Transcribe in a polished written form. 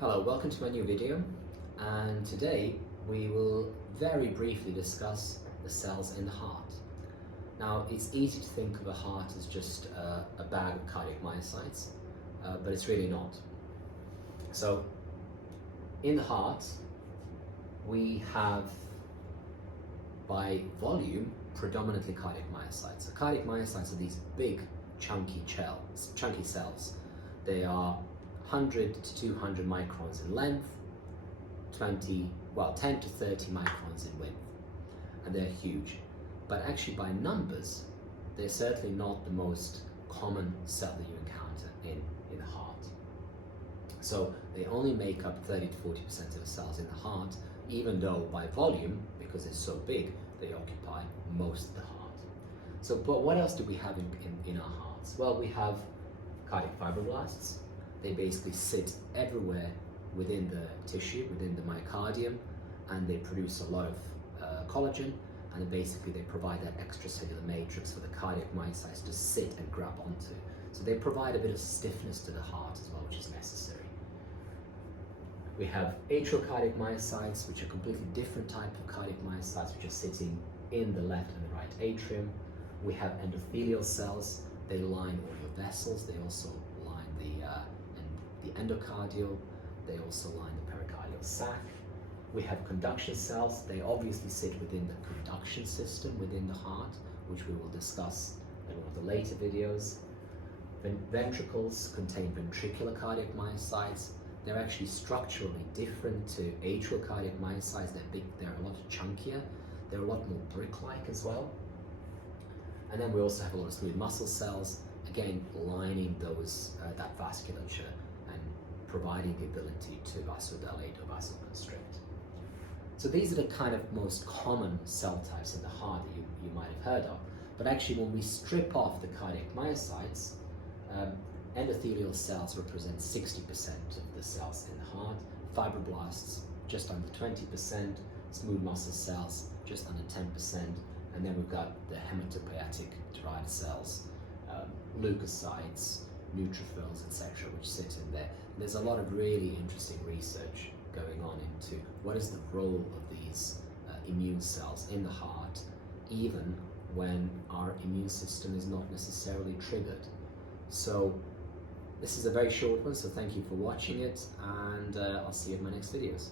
Hello, welcome to my new video, and today we will very briefly discuss the cells in the heart. Now, it's easy to think of a heart as just a bag of cardiac myocytes, but it's really not. So, in the heart, we have, by volume, predominantly cardiac myocytes. So cardiac myocytes are these big, chunky cells. They are 100 to 200 microns in length, 10 to 30 microns in width, and they're huge. But actually, by numbers, they're certainly not the most common cell that you encounter in the heart. So they only make up 30 to 40% of the cells in the heart, even though by volume, because it's so big, they occupy most of the heart. So, but what else do we have in our hearts? Well, we have cardiac fibroblasts. They basically sit everywhere within the tissue, within the myocardium, and they produce a lot of collagen, and basically they provide that extracellular matrix for the cardiac myocytes to sit and grab onto. So they provide a bit of stiffness to the heart as well, which is necessary. We have atrial cardiac myocytes, which are a completely different type of cardiac myocytes, which are sitting in the left and the right atrium. We have endothelial cells. They line all your vessels. They also line the endocardial. They also line the pericardial sac. We have conduction cells. They obviously sit within the conduction system within the heart, which we will discuss in one of the later videos. Ventricles contain ventricular cardiac myocytes. They're actually structurally different to atrial cardiac myocytes. They're big, they're a lot chunkier. They're a lot more brick-like as well. And then we also have a lot of smooth muscle cells, again, lining that vasculature and providing the ability to vasodilate or vasoconstrict. So these are the kind of most common cell types in the heart that you might have heard of. But actually, when we strip off the cardiac myocytes, endothelial cells represent 60% of the cells in the heart, fibroblasts just under 20%, smooth muscle cells just under 10%, and then we've got the hematopoietic derived cells, leukocytes, neutrophils, etc., which sit in there. There's a lot of really interesting research going on into what is the role of these immune cells in the heart, even when our immune system is not necessarily triggered. So this is a very short one, so thank you for watching it, and I'll see you in my next videos.